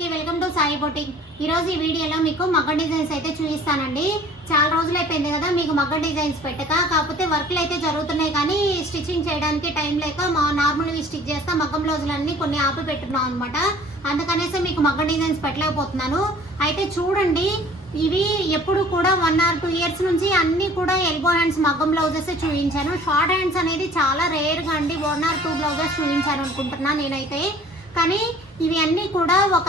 అందరికీ welcome to Sai boutique. ఈరోజు ఈ వీడియోలో మీకు మగ్గ డిజైన్స్ అయితే చూపిస్తానండి. చాలా రోజులు అయిపోయింది కదా మీకు మగ్గ డిజైన్స్ పెట్టక, కాకపోతే వర్క్లు అయితే జరుగుతున్నాయి కానీ స్టిచ్చింగ్ చేయడానికి టైం లేక నార్మల్గా స్టిచ్ చేస్తా మగ్గం బ్లౌజులన్నీ కొన్ని ఆపి పెట్టున్నాం అనమాట. అందుకనేసి మీకు మగ్గ డిజైన్స్ పెట్టలేకపోతున్నాను. అయితే చూడండి, ఇవి ఎప్పుడు కూడా 1 or 2 years నుంచి అన్నీ కూడా ఎల్బో హ్యాండ్స్ మగ్గం బ్లౌజెస్ చూపించాను. షార్ట్ హ్యాండ్స్ అనేది చాలా రేర్గా అండి 1 or 2 బ్లౌజెస్ చూపించాను అనుకుంటున్నాను నేనైతే. కానీ ఇవి అన్నీ కూడా ఒక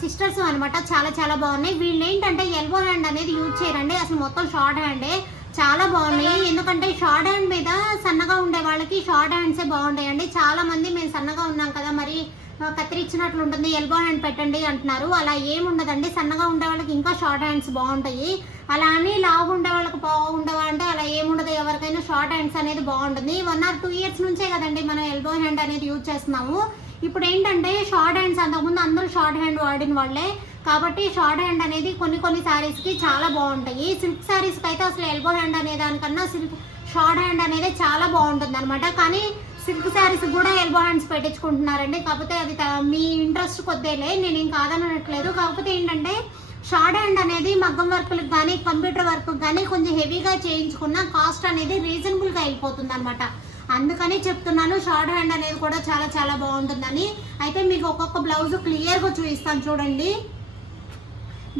సిస్టర్స్ అనమాట, చాలా చాలా బాగున్నాయి. వీళ్ళు ఏంటంటే ఎల్బో హ్యాండ్ అనేది యూజ్ చేయరండి, అసలు మొత్తం షార్ట్ హ్యాండే. చాలా బాగున్నాయి, ఎందుకంటే షార్ట్ హ్యాండ్ మీద సన్నగా ఉండే వాళ్ళకి షార్ట్ హ్యాండ్సే బాగుంటాయండి. చాలా మంది మేము సన్నగా ఉన్నాం కదా, మరి కత్తిరించినట్లు ఉంటుంది, ఎల్బో హ్యాండ్ పెట్టండి అంటున్నారు. అలా ఏముండదండి, సన్నగా ఉండే వాళ్ళకి ఇంకా షార్ట్ హ్యాండ్స్ బాగుంటాయి. అలా అని లావు ఉండే వాళ్ళకి బాగుండవా అంటే అలా ఏముండదు, ఎవరికైనా షార్ట్ హ్యాండ్స్ అనేది బాగుంటుంది. 1 or 2 years నుంచే కదండి మనం ఎల్బో హ్యాండ్ అనేది యూజ్ చేస్తున్నాము. ఇప్పుడు ఏంటంటే షార్ట్ హ్యాండ్స్, అంతకుముందు అందరూ షార్ట్ హ్యాండ్ వాడిన వాళ్ళే కాబట్టి షార్ట్ హ్యాండ్ అనేది కొన్ని శారీస్కి చాలా బాగుంటాయి. సిల్క్ శారీస్కి అయితే అసలు ఎల్బో హ్యాండ్ అనే దానికన్నా షార్ట్ హ్యాండ్ అనేది చాలా బాగుంటుంది అనమాట. కానీ సిల్క్ శారీస్ కూడా ఎల్బో హ్యాండ్స్ పెట్టించుకుంటున్నారండి. కాకపోతే అది మీ ఇంట్రెస్ట్ కొద్దేలే, నేను ఏం కాదనట్లేదు. కాకపోతే ఏంటంటే షార్ట్ హ్యాండ్ అనేది మగ్గం వర్క్లకు కానీ కంప్యూటర్ వర్క్ కానీ కొంచెం హెవీగా చేయించుకున్న కాస్ట్ అనేది రీజనబుల్గా అయిపోతుంది అనమాట. అందుకని చెప్తున్నాను, షార్ట్ హ్యాండ్ అనేది కూడా చాలా చాలా బాగుంటుందని. అయితే మీకు ఒక్కొక్క బ్లౌజ్ క్లియర్గా చూపిస్తాను చూడండి.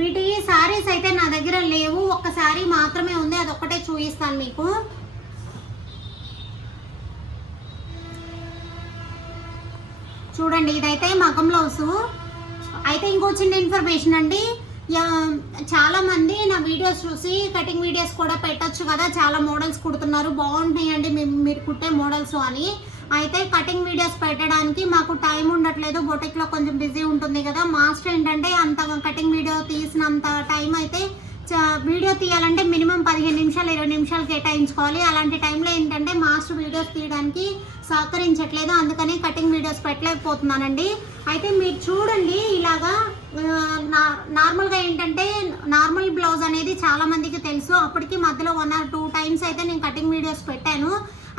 వీటి శారీస్ అయితే నా దగ్గర లేవు, ఒక్క శారీ మాత్రమే ఉంది, అదొక్కటే చూపిస్తాను మీకు. చూడండి, ఇదైతే మగ్గం బ్లౌజ్. అయితే ఇంకో చిన్న ఇన్ఫర్మేషన్ అండి, చాలా మంది నా వీడియోస్ చూసి కటింగ్ వీడియోస్ కూడా పెట్టచ్చు కదా, చాలా మోడల్స్ కుడుతున్నారు, బాగుంటాయండి మీరు కుట్టే మోడల్స్ అని. అయితే కటింగ్ వీడియోస్ పెట్టడానికి మాకు టైం ఉండట్లేదు, బొటిక్లో కొంచెం బిజీ ఉంటుంది కదా. మాస్టర్ ఏంటంటే అంత కటింగ్ వీడియో తీసినంత టైం అయితే వీడియో తీయాలంటే మినిమం 15 నిమిషాలు 20 నిమిషాలు కేటాయించుకోవాలి. అలాంటి టైంలో ఏంటంటే మాస్టర్ వీడియోస్ తీయడానికి సహకరించట్లేదు, అందుకని కటింగ్ వీడియోస్ పెట్టలేకపోతున్నానండి. అయితే మీరు చూడండి, ఇలాగా నార్మల్గా ఏంటంటే నార్మల్ బ్లౌజ్ అనేది చాలా మందికి తెలుసు, అప్పటికి మధ్యలో 1 or 2 times అయితే నేను కటింగ్ వీడియోస్ పెట్టాను.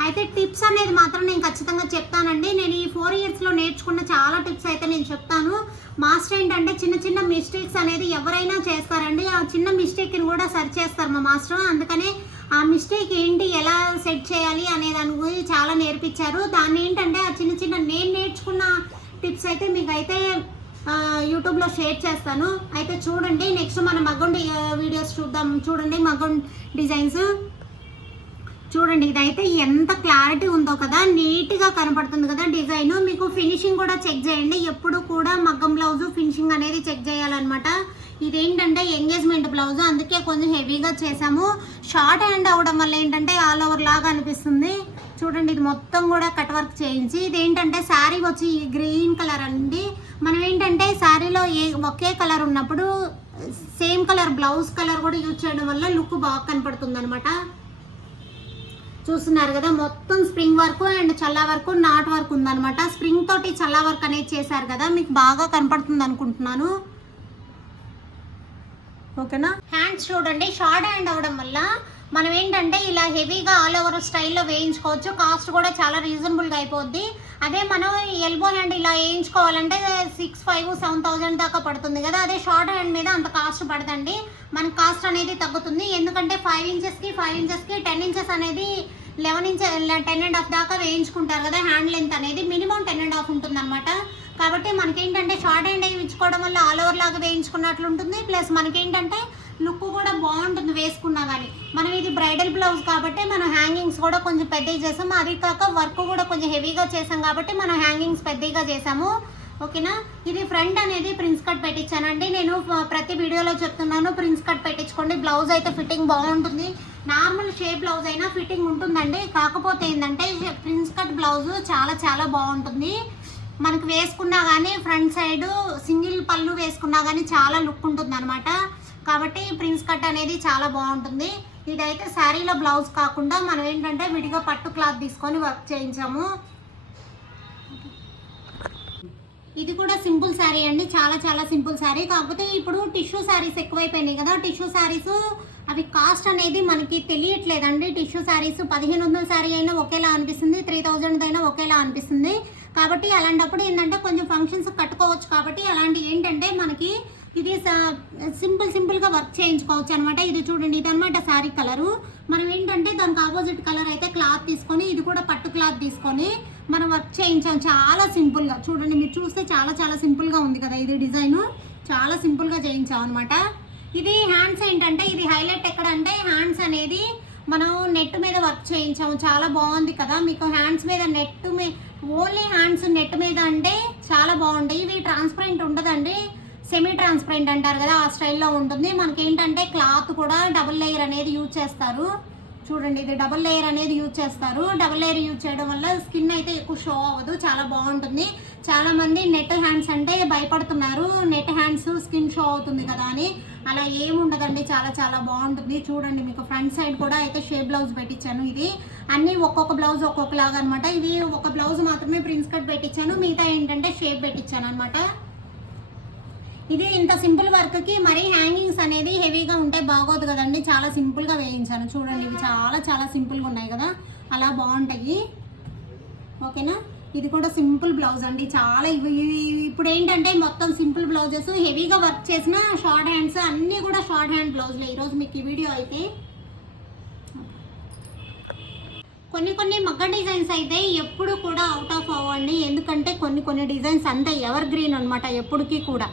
అయితే టిప్స్ అనేది మాత్రం నేను ఖచ్చితంగా చెప్తానండి. నేను ఈ 4 yearsలో నేర్చుకున్న చాలా టిప్స్ అయితే నేను చెప్తాను. మాస్టర్ ఏంటంటే చిన్న చిన్న మిస్టేక్స్ అనేది ఎవరైనా చేస్తారండి, ఆ చిన్న మిస్టేక్ని కూడా సరి చేస్తారు మా మాస్టర్. అందుకనే ఆ మిస్టేక్ ఏంటి, ఎలా సెట్ చేయాలి అనే దాని గురించి చాలా నేర్పించారు. దాన్ని ఏంటంటే ఆ చిన్న చిన్న నేను నేర్చుకున్న టిప్స్ అయితే మీకు అయితే యూట్యూబ్లో షేర్ చేస్తాను. అయితే చూడండి, నెక్స్ట్ మనం మగ్గం వీడియోస్ చూద్దాం. చూడండి మగ్గం డిజైన్స్ చూడండి, ఇదైతే ఎంత క్లారిటీ ఉందో కదా, నీట్గా కనపడుతుంది కదా డిజైన్. మీకు ఫినిషింగ్ కూడా చెక్ చేయండి, ఎప్పుడు కూడా మగ్గం బ్లౌజ్ ఫినిషింగ్ అనేది చెక్ చేయాలన్నమాట. ఇదేంటంటే ఎంగేజ్మెంట్ బ్లౌజ్, అందుకే కొంచెం హెవీగా చేసాము. షార్ట్ హ్యాండ్ అవడం వల్ల ఏంటంటే ఆల్ ఓవర్ లాగా అనిపిస్తుంది. చూడండి, ఇది మొత్తం కూడా కట్ వర్క్ చేయించి, ఇదేంటంటే శారీ వచ్చి గ్రీన్ కలర్ అండి. మనం ఏంటంటే శారీలో ఒకే కలర్ ఉన్నప్పుడు సేమ్ కలర్ బ్లౌజ్ కలర్ కూడా యూజ్ చేయడం వల్ల లుక్ బాగా కనపడుతుంది అనమాట. చూస్తున్నారు కదా, మొత్తం spring work and Challa work not work ఉందనమాట. స్ప్రింగ్ తోటి చల్లా వర్క్ అనేది చేశారు కదా, మీకు బాగా కనపడుతుంది అనుకుంటున్నాను. ఓకేనా. హ్యాండ్స్ చూడండి, షార్ట్ హ్యాండ్ అవడం వల్ల మనం ఏంటంటే ఇలా హెవీగా ఆల్ ఓవర్ స్టైల్లో వేయించుకోవచ్చు, కాస్ట్ కూడా చాలా రీజనబుల్గా అయిపోద్ది. అదే మనం ఎల్బో హ్యాండ్ ఇలా వేయించుకోవాలంటే 6,500-7,000 దాకా పడుతుంది కదా, అదే షార్ట్ హ్యాండ్ మీద అంత కాస్ట్ పడదండి, మనకు కాస్ట్ అనేది తగ్గుతుంది. ఎందుకంటే 5 ఇంచెస్కి 10 ఇంచెస్ అనేది 10.5 దాకా వేయించుకుంటారు కదా. హ్యాండ్ లెంత్ అనేది మినిమం 10.5 ఉంటుంది అనమాట. కాబట్టి మనకేంటంటే షార్ట్ హ్యాండ్ వేయించుకోవడం వల్ల ఆల్ ఓవర్ లాగా వేయించుకున్నట్లు ఉంటుంది, ప్లస్ మనకేంటంటే లుక్ కూడా బాగుంటుంది వేసుకున్నా కానీ. మనం ఇది బ్రైడల్ బ్లౌజ్ కాబట్టి మనం హ్యాంగింగ్స్ కూడా కొంచెం పెద్దగా చేసాము, అది కాక వర్క్ కూడా కొంచెం హెవీగా చేసాం కాబట్టి మనం హ్యాంగింగ్స్ పెద్దగా చేసాము. ఓకేనా. ఇది ఫ్రంట్ అనేది ప్రిన్స్ కట్ పెట్టించానండి. నేను ప్రతి వీడియోలో చెప్తున్నాను, ప్రిన్స్ కట్ పెట్టించుకోండి, బ్లౌజ్ అయితే ఫిట్టింగ్ బాగుంటుంది. నార్మల్ షేప్ బ్లౌజ్ అయినా ఫిట్టింగ్ ఉంటుందండి, కాకపోతే ఏంటంటే ప్రిన్స్ కట్ బ్లౌజ్ చాలా చాలా బాగుంటుంది. మనకు వేసుకున్నా కానీ ఫ్రంట్ సైడ్ సింగిల్ పళ్ళు వేసుకున్నా కానీ చాలా లుక్ ఉంటుంది అనమాట. కాబట్టి ప్రిన్స్ కట్ అనేది చాలా బాగుంటుంది. ఇదైతే శారీలో బ్లౌజ్ కాకుండా మనం ఏంటంటే విడిగా పట్టు క్లాత్ తీసుకొని వర్క్ చేయించాము. ఇది కూడా సింపుల్ శారీ అండి, చాలా చాలా సింపుల్ శారీ. కాకపోతే ఇప్పుడు టిష్యూ శారీస్ ఎక్కువైపోయినాయి కదా, టిష్యూ శారీస్ అవి కాస్ట్ అనేది మనకి తెలియట్లేదండి. టిష్యూ శారీస్ 1500 శారీ అయినా ఒకేలా అనిపిస్తుంది, 3000 అయినా ఒకేలా అనిపిస్తుంది. కాబట్టి అలాంటప్పుడు ఏంటంటే కొంచెం ఫంక్షన్స్ కట్టుకోవచ్చు. కాబట్టి అలాంటి ఏంటంటే మనకి ఇది సింపుల్గా వర్క్ చేయించుకోవచ్చు అనమాట. ఇది చూడండి, ఇది అనమాట శారీ కలరు. మనం ఏంటంటే దానికి ఆపోజిట్ కలర్ అయితే క్లాత్ తీసుకొని, ఇది కూడా పట్టు క్లాత్ తీసుకొని మనం వర్క్ చేయించాం చాలా సింపుల్గా. చూడండి, మీరు చూస్తే చాలా సింపుల్గా ఉంది కదా ఇది డిజైన్, చాలా సింపుల్గా చేయించాం అనమాట. ఇది హ్యాండ్స్ ఏంటంటే ఇది హైలైట్ ఎక్కడ అంటే హ్యాండ్స్ అనేది మనం నెట్ మీద వర్క్ చేయించాము, చాలా బాగుంది కదా. మీకు హ్యాండ్స్ మీద ఓన్లీ హ్యాండ్స్ నెట్ మీద అంటే చాలా బాగుంటాయి. ఇవి ట్రాన్స్పరెంట్ ఉండదండి, సెమీ ట్రాన్స్పరెంట్ అంటారు కదా, ఆ స్టైల్లో ఉంటుంది. మనకి ఏంటంటే క్లాత్ కూడా డబుల్ లేయర్ అనేది యూజ్ చేస్తారు. చూడండి, ఇది డబుల్ లేయర్ అనేది యూజ్ చేస్తారు. డబుల్ లేయర్ యూజ్ చేయడం వల్ల స్కిన్ అయితే ఎక్కువ షో అవ్వదు, చాలా బాగుంటుంది. చాలా మంది నెట్ హ్యాండ్స్ అంటే భయపడుతున్నారు, నెట్ హ్యాండ్స్ స్కిన్ షో అవుతుంది కదా అని. అలా ఏముండదండి, చాలా బాగుంటుంది. చూడండి, మీకు ఫ్రంట్ సైడ్ కూడా అయితే షేప్ బ్లౌజ్ పెట్టించాను. ఇది అన్నీ ఒక్కొక్క బ్లౌజ్ ఒక్కొక్కలాగా అనమాట. ఇది ఒక బ్లౌజ్ మాత్రమే ప్రిన్స్ కట్ పెట్టించాను, మిగతా ఏంటంటే షేప్ పెట్టించాను అనమాట. ఇది ఇంత సింపుల్ వర్క్కి మరీ హ్యాంగింగ్స్ అనేది హెవీగా ఉంటే బాగోదు కదండి, చాలా సింపుల్గా వేయించాను. చూడండి, ఇవి చాలా సింపుల్గా ఉన్నాయి కదా, అలా బాగుంటాయి. ఓకేనా, ఇది కూడా సింపుల్ బ్లౌజ్ అండి. చాలా ఇవి ఇప్పుడు ఏంటంటే మొత్తం సింపుల్ బ్లౌజెస్, హెవీగా వర్క్ చేసిన షార్ట్ హ్యాండ్స్ అన్నీ కూడా షార్ట్ హ్యాండ్ బ్లౌజ్లే ఈరోజు మీకు ఈ వీడియో అయితే. కొన్ని మగ్గ డిజైన్స్ అయితే ఎప్పుడు కూడా అవుట్ ఆఫ్ అవ్వండి, ఎందుకంటే కొన్ని డిజైన్స్ అంతే ఎవర్ గ్రీన్ అనమాట ఎప్పటికీ కూడా.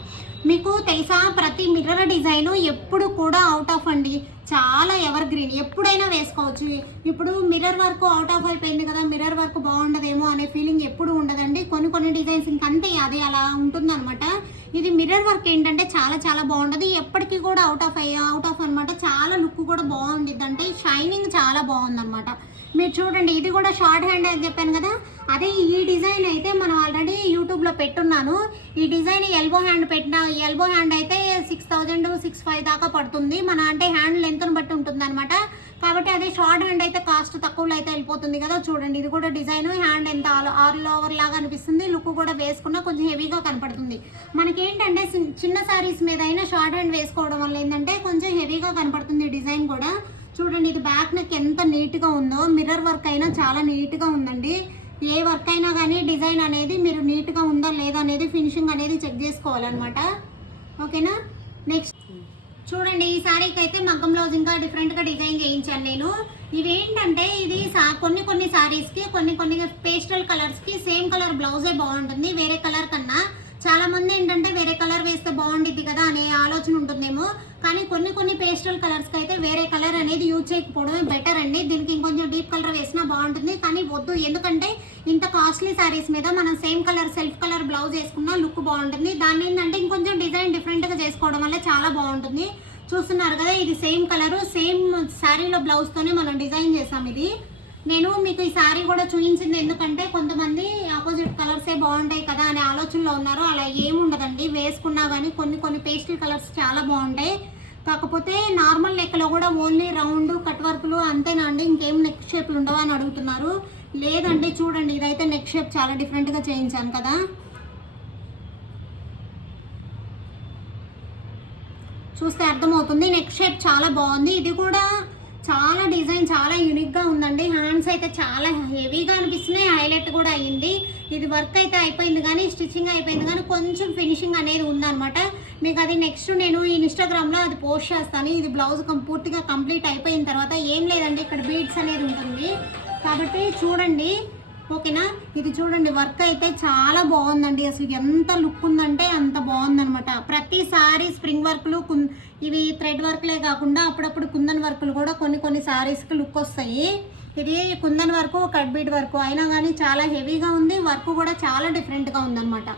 మీకు తెలుసా, ప్రతి మిర్రర్ డిజైన్ ఎప్పుడు కూడా అవుట్ ఆఫ్ అండి, చాలా ఎవర్ గ్రీన్, ఎప్పుడైనా వేసుకోవచ్చు. ఇప్పుడు మిర్రర్ వర్క్ అవుట్ ఆఫ్ అయిపోయింది కదా, మిర్రర్ వర్క్ బాగుండదేమో అనే ఫీలింగ్ ఎప్పుడు ఉండదండి. కొన్ని డిజైన్స్ ఇంకంతే, అది అలా ఉంటుందన్నమాట. ఇది మిర్రర్ వర్క్ ఏంటంటే చాలా బాగుంటుంది, ఎప్పటికీ కూడా అవుట్ ఆఫ్ అనమాట. చాలా లుక్ కూడా బాగుంటుంది, అంటే షైనింగ్ చాలా బాగుందన్నమాట. మీరు చూడండి, ఇది కూడా షార్ట్ హ్యాండ్ అని చెప్పాను కదా, అదే ఈ డిజైన్ అయితే మనం ఆల్రెడీ యూట్యూబ్లో పెట్టున్నాను. ఈ డిజైన్ ఎల్బో హ్యాండ్ అయితే 6000 65 దాకా పడుతుంది మన, అంటే హ్యాండ్ లెంత్ని బట్టి ఉంటుంది అనమాట. కాబట్టి అదే షార్ట్ హ్యాండ్ అయితే కాస్ట్ తక్కువలో అయితే వెళ్ళిపోతుంది కదా. చూడండి, ఇది కూడా డిజైన్ హ్యాండ్ ఎంత ఆల్ ఓవర్ లాగా అనిపిస్తుంది, లుక్ కూడా వేసుకున్నా కొంచెం హెవీగా కనపడుతుంది. మనకి ఏంటంటే చిన్న శారీస్ మీద అయినా షార్ట్ హ్యాండ్ వేసుకోవడం వల్ల ఏంటంటే కొంచెం హెవీగా కనపడుతుంది డిజైన్ కూడా. చూడండి, ఇది బ్యాక్ నెక్ ఎంత నీట్గా ఉందో, మిర్రర్ వర్క్ అయినా చాలా నీట్గా ఉందండి. ఏ వర్క్ అయినా కానీ డిజైన్ అనేది మీరు నీట్గా ఉందా లేదా అనేది ఫినిషింగ్ అనేది చెక్ చేసుకోవాలన్నమాట. ఓకేనా, నెక్స్ట్ చూడండి, ఈ శారీకి అయితే మగ్గం బ్లౌజ్ ఇంకా డిఫరెంట్గా డిజైన్ చేయించాను నేను. ఇవేంటంటే ఇది కొన్ని శారీస్కి కొన్ని పేస్టల్ కలర్స్కి సేమ్ కలర్ బ్లౌజే బాగుంటుంది వేరే కలర్ కన్నా. చాలా మంది ఏంటంటే వేరే కలర్ వేస్తే బాగుండిద్ది కదా అనే ఆలోచన ఉంటుందేమో, కానీ కొన్ని పేస్టల్ కలర్స్కి అయితే వేరే కలర్ అనేది యూజ్ చేయకపోవడమే బెటర్ అండి. దీనికి ఇంకొంచెం డీప్ కలర్ వేసినా బాగుంటుంది, కానీ వద్దు, ఎందుకంటే ఇంత కాస్ట్లీ శారీస్ మీద మనం same colour self colour blouse వేసుకున్నా లుక్ బాగుంటుంది. దాన్ని ఏంటంటే ఇంకొంచెం డిజైన్ డిఫరెంట్గా చేసుకోవడం వల్ల చాలా బాగుంటుంది. చూస్తున్నారు కదా, ఇది సేమ్ కలరు, సేమ్ శారీలో బ్లౌజ్తోనే మనం డిజైన్ చేసాం. ఇది నేను మీకు ఈ శారీ కూడా చూపించింది ఎందుకంటే కొంతమంది ఆపోజిట్ కలర్సే బాగుంటాయి కదా అనే ఆలోచనలో ఉన్నారు. అలా ఏముండదండి, వేసుకున్నా కానీ కొన్ని పేస్టల్ కలర్స్ చాలా బాగుంటాయి. కాకపోతే నార్మల్ నెక్లో కూడా ఓన్లీ రౌండ్ కట్ వర్క్లు అంతేనా అండి, ఇంకేం నెక్ షేప్లు ఉండవా అని అడుగుతున్నారు. లేదండి, చూడండి, ఇదైతే నెక్ షేప్ చాలా డిఫరెంట్గా చేయించాను కదా. చూస్తే అర్థమవుతుంది, నెక్ షేప్ చాలా బాగుంది. ఇది కూడా చాలా డిజైన్ చాలా యూనిక్గా ఉందండి. హ్యాండ్స్ అయితే చాలా హెవీగా అనిపిస్తున్నాయి, హైలైట్ కూడా అయ్యింది. ఇది వర్క్ అయితే అయిపోయింది కానీ స్టిచ్చింగ్ అయిపోయింది కానీ కొంచెం ఫినిషింగ్ అనేది ఉందన్నమాట. మీకు అది నెక్స్ట్ నేను ఇన్స్టాగ్రామ్లో అది పోస్ట్ చేస్తాను. ఇది బ్లౌజ్ పూర్తిగా కంప్లీట్ అయిపోయిన తర్వాత ఏం లేదండి, ఇక్కడ బీడ్స్ అనేది ఉంటుంది కాబట్టి చూడండి. ఓకేనా, ఇది చూడండి, వర్క్ అయితే చాలా బాగుందండి. అసలు ఎంత లుక్ ఉందంటే అంత బాగుందనమాట. ప్రతిసారి స్ప్రింగ్ వర్క్లు ఇవి థ్రెడ్ వర్క్లే కాకుండా అప్పుడప్పుడు కుందన్ వర్క్లు కూడా కొన్ని శారీస్కి లుక్ వస్తాయి. ఇది kundan work cut bead work అయినా కానీ చాలా హెవీగా ఉంది, వర్క్ కూడా చాలా డిఫరెంట్గా ఉందన్నమాట.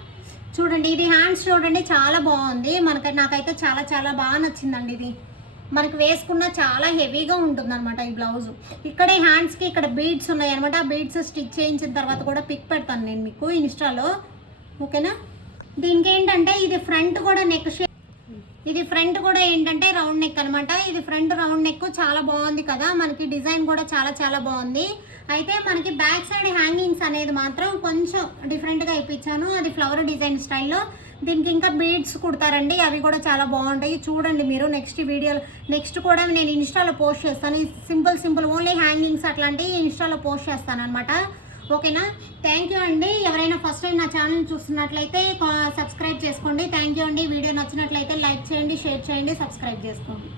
చూడండి, ఇది హ్యాండ్స్ చూడండి, చాలా బాగుంది. నాకైతే చాలా బాగా నచ్చిందండి. ఇది మనకి వేసుకున్న చాలా హెవీగా ఉంటుంది అనమాట ఈ బ్లౌజ్. ఇక్కడే హ్యాండ్స్కి ఇక్కడ బీడ్స్ ఉన్నాయి అనమాట. ఆ బీడ్స్ స్టిచ్ చేయించిన తర్వాత కూడా పిక్ పెడతాను నేను మీకు ఇన్స్టాలో. ఓకేనా, దీనికి ఏంటంటే ఇది ఫ్రంట్ కూడా నెక్ షేప్, ఇది ఫ్రంట్ కూడా ఏంటంటే రౌండ్ నెక్ అనమాట. ఇది ఫ్రంట్ రౌండ్ నెక్ చాలా బాగుంది కదా, మనకి డిజైన్ కూడా చాలా బాగుంది. అయితే మనకి బ్యాక్ సైడ్ హ్యాంగింగ్స్ అనేది మాత్రం కొంచెం డిఫరెంట్గా ఇప్పించాను, అది ఫ్లవర్ డిజైన్ స్టైల్లో. దీనికి ఇంకా బీడ్స్ కుడతారండి, అవి కూడా చాలా బాగుంటాయి. చూడండి మీరు నెక్స్ట్ కూడా నేను ఇన్స్టాలో పోస్ట్ చేస్తాను. సింపుల్ ఓన్లీ హ్యాంగింగ్స్ అట్లాంటివి ఇన్స్టాలో పోస్ట్ చేస్తాను అనమాట. ఓకేనా. థ్యాంక్ యూ అండి. ఎవరైనా ఫస్ట్ టైం నా ఛానల్ చూస్తున్నట్లయితే సబ్స్క్రైబ్ చేసుకోండి. థ్యాంక్ యూ అండి. వీడియో నచ్చినట్లయితే లైక్ చేయండి, షేర్ చేయండి, సబ్స్క్రైబ్ చేసుకోండి.